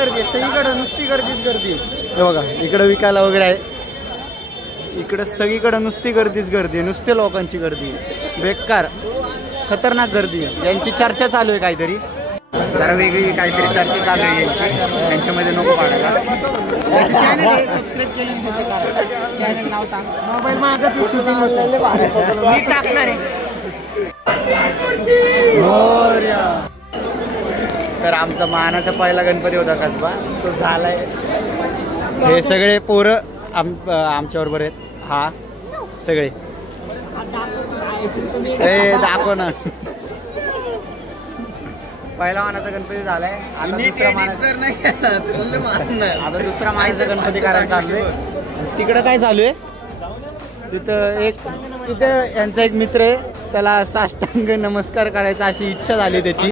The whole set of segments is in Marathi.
गर्दी आहे, सगळीकडे नुसती गर्दीच गर्दी. हे बघा इकडे विकायला वगैरे आहे, इकडे सगळीकडे नुसती गर्दीच गर्दी, नुसते लोकांची गर्दी, बेकार खतरनाक गर्दी. यांची चर्चा चालू आहे काहीतरी, जरा वेगळी काहीतरी चर्चा चालू आहे यांची, यांच्यामध्ये नको पाडायला. चॅनल आहे सबस्क्राईब केलं होतं, चॅनल नाव सांग. मोबाईल माझं शूटिंग होतं मी टाकणार आहे. तर आमचा मानाचा पहिला गणपती होता कसबा, तो झालाय. हे सगळे पोरं आमच्या बरोबर आहेत. हा सगळे दाखव ना. पहिला मानाचा गणपती झालाय, आता दुसरा मानाचा गणपती करायला चाललोय. तिकडं काय चालू आहे, तिथं यांचा एक मित्र आहे, त्याला साष्टांग नमस्कार करायचा अशी इच्छा झाली त्याची.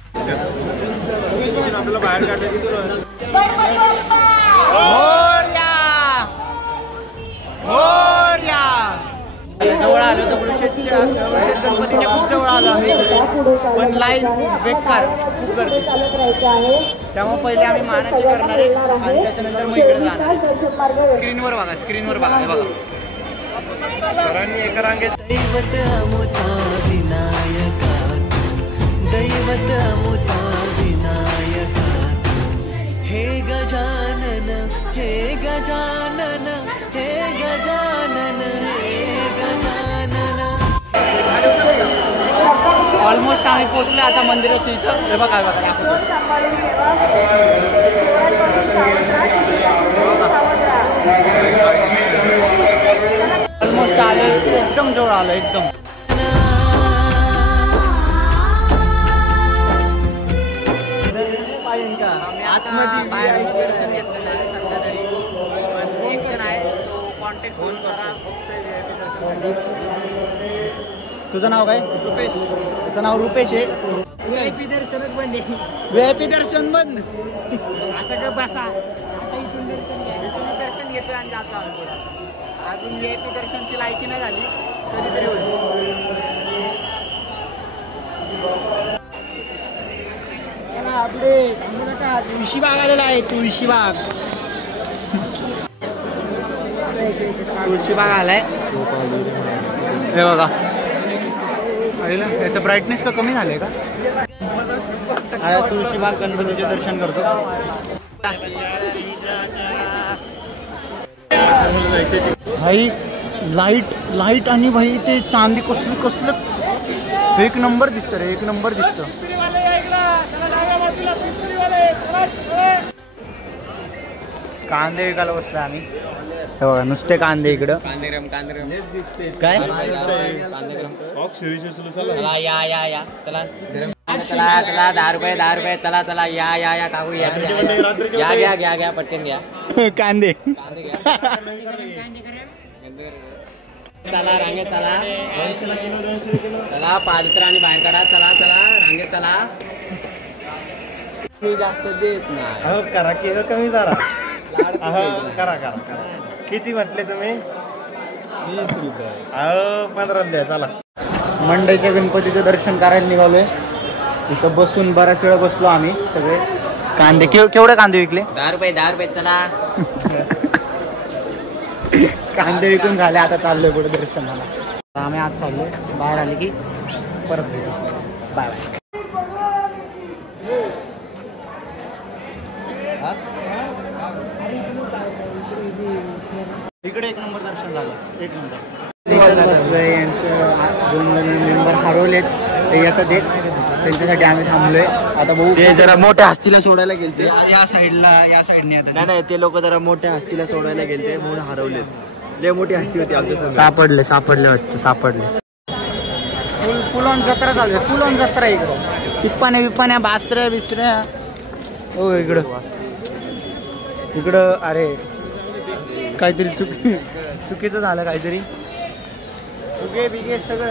जवळ आलो दगडूशेठच्या गणपतीच्या खूप जवळ आलो आम्ही, पण लाईन बेकार, खूप गर्दी. त्यामुळे पहिले आम्ही मानाची करणार आहे आणि त्याच्यानंतर मग इकडे जाणार. स्क्रीनवर बघा, स्क्रीनवर बघा, हे बघा. एका रांगेत दैवत अमुचा विनायका, दैवत अमुचा विनायका, हे गजानन, हे गजानन, हे गजानन, हे गजानन. ऑलमोस्ट आम्ही पोहोचलो आता मंदिराच्या इथं. हे बघा बघा, ऑलमोस्ट आलो, एकदम जवळ आलो एकदम. आतमध्ये बाहेर दर्शन घेतलेलं आहे सध्या तरी, पण एक जण आहे तो कॉन्टॅक्ट फोन करा फक्त. तुझं नाव काय? रुपेश. त्याचं नाव रुपेश आहे. VIP दर्शनच बंद आहे. VIP दर्शन बंद. आता का बसा, आता इथून दर्शन घ्या, इथून दर्शन घेतोय आणि जातो आम्ही. अजून VIP दर्शनची लायकी नाही झाली, कधीतरी होईल. आपले तुळशीबाग आलेला आहे, तुळशीबाग. तुळशीबाग आलाय, हे बघा. याचं ब्राईटनेस का कमी झालंय का? तुळशीबाग गणपतीचे दर्शन करतो. भाई लाईट आणि भाई ते चांदी कसलं एक नंबर दिसतं रे, एक नंबर दिसतं. कांदे विकायला बसलो आम्ही, हे बघा नुसते कांदे इकडं. काय या चला चला 10 रुपये चला या काकू घ्या पटकन घ्या कांदे. चला रांगेत चला पालित्र आणि बाहेर काढा. चला रांगेत चला. जास्त देत नाही, करा की कमी जरा. करा किती म्हटले तुम्ही? 20 रुपये. 15 द्या. चला मंडईच्या गणपतीचं दर्शन करायला निघालोय. इथं बसून बराच वेळ बसलो आम्ही सगळे. कांदे केवढे कांदे विकले? 10 रुपये. चला कांदे विकून झाले, आता चाललोय पुढे दर्शनाला. आम्ही आज चाललोय, बाहेर आले की परत भेटू. बाय. इकडे एक नंबर दर्शन झालं, एक नंबर. बसलोय, यांचं 2 मेंबर हरवलेत, ते आता देत, त्यांच्यासाठी आम्ही थांबलोय. आता भाऊ ते जरा मोठ्या हस्तीला सोडायला गेलते, या साईडने आता नाही, ते लोक जरा मोठ्या हस्तीला सोडायला गेलते म्हणून हरवलेत. लय मोठी हस्ती होती आमच्या. सापडले वाटतं. फुल ऑन जत्रा चालू आहे, फुल ऑन जत्रा इकडं. पिप्पाण्या बासऱ्या हो इकडं. अरे काहीतरी चुकीचं झालं काहीतरी. बिगे सगळं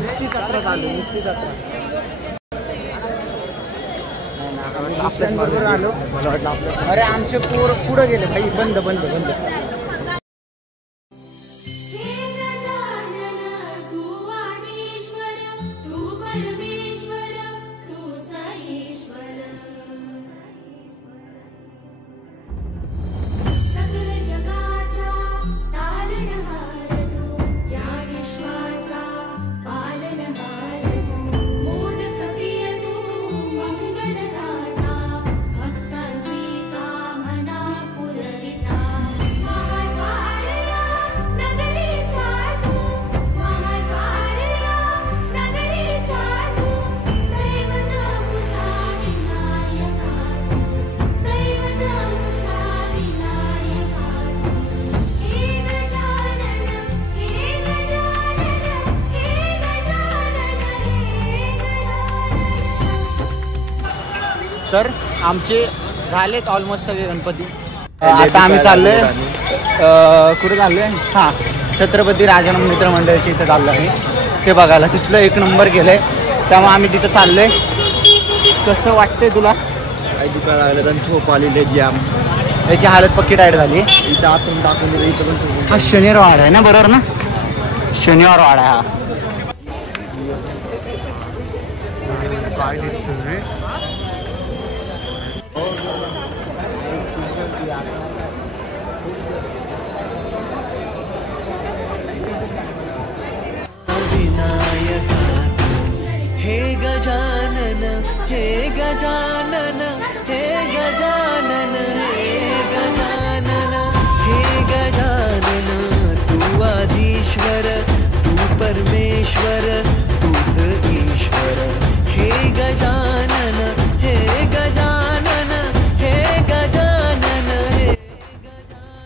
नुसती जत्रा चालू, नुसती जत्रा. बरोबर आलो, मला वाटलं आपलं. अरे आमचे पोर पुढं गेले भाई. बंद. तर आमचे झालेत ऑलमोस्ट सगळे गणपती. आता आम्ही चाललोय कुठे चाललोय? हां, छत्रपती राजाराम मित्र मंडळाशी इथं चाललो आहे ते बघायला. तिथलं एक नंबर केलंय, त्यामुळे आम्ही तिथं चाललोय. कसं वाटतंय तुला? काही दुकान लागलं तर झोप आलेली जाम. याची हालत पक्की टाईट झाली. इथं आतून टाकून दिलं, इथं पण हा शनिवार वाडा आहे ना, बरोबर ना? शनिवार वाडा हा. काय दिसतोय? हे गजानन हे गजानन हे गजानन हे गजानन हे गजानन तू आधीश्वर तू परमेश्वर तूच ईश्वर हे गजानन हे गजानन हे गजानन हे.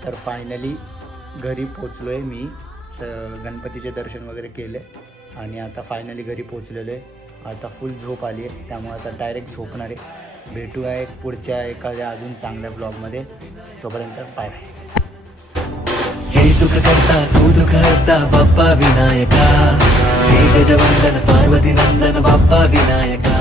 तर फायनली घरी पोचलोय मी. गणपतीचे दर्शन वगैरे केले आणि आता फायनली घरी पोचलेलो आहे. आता फुल झोप आली आहे, त्यामुळे आता डायरेक्ट झोपणार आहे. भेटूया एक पुढच्या एखाद्या अजून चांगल्या ब्लॉगमध्ये. तोपर्यंत बाय. हे सुख करता तू दुःख हरता बाप्पा विनायका हे गजवंदन पार्वती नंदन बाप्पा विनायका.